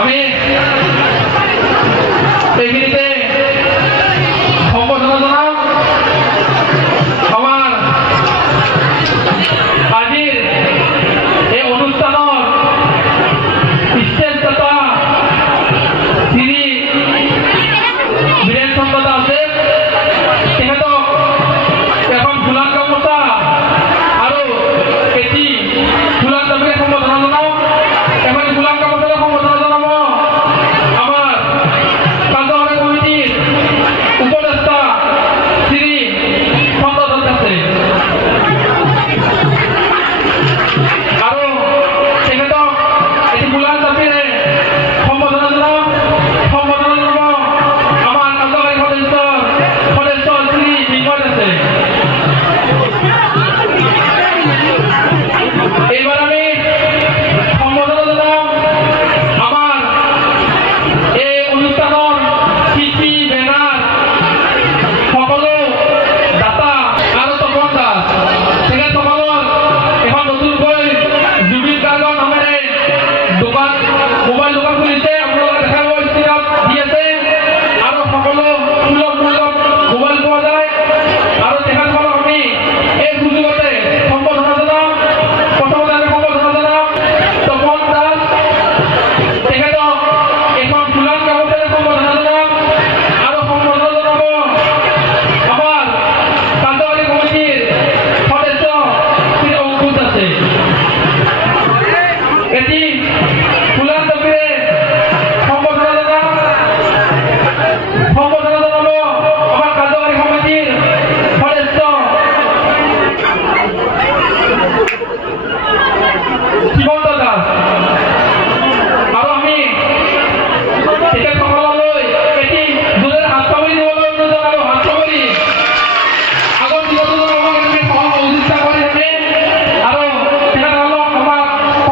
আমি এইখিনিতে সম্বোধনা জনাম আমার আজিৰ এই অনুষ্ঠানৰ ষ্টেজদাতা শ্ৰী বীৰেন চন্দ্ৰ দাসে তেখেতক এখন ফুলাৰ গামোচা আৰু এটি ফুলাৰ দাবীৰে সম্বোধনা জনাম। এখন ফুলাৰ গামোচাৰে সম্বোধনা জনাব আমাৰ কাৰ্যকৰী কমিটিৰ উপদেষ্টা শ্ৰী চন্দ্ৰ দাস আছে আৰু তেখেতক এটি ফুলাৰ দাবীৰে সম্বোধনা জনাব আমাৰ কাৰ্যকৰী সদস্য শ্ৰী বিমল আছে। এইবাৰ আমি সম্বোধনা জনাম আমাৰ এই অনুষ্ঠানৰ শিল্পী বেনাৰ সকলো দাতা আৰু তপন দাস তেখেতসকলৰ এখন নতুনকৈ জুবিন গাৰ্গৰ নামেৰে মোবাইল দোকান খুলিছে।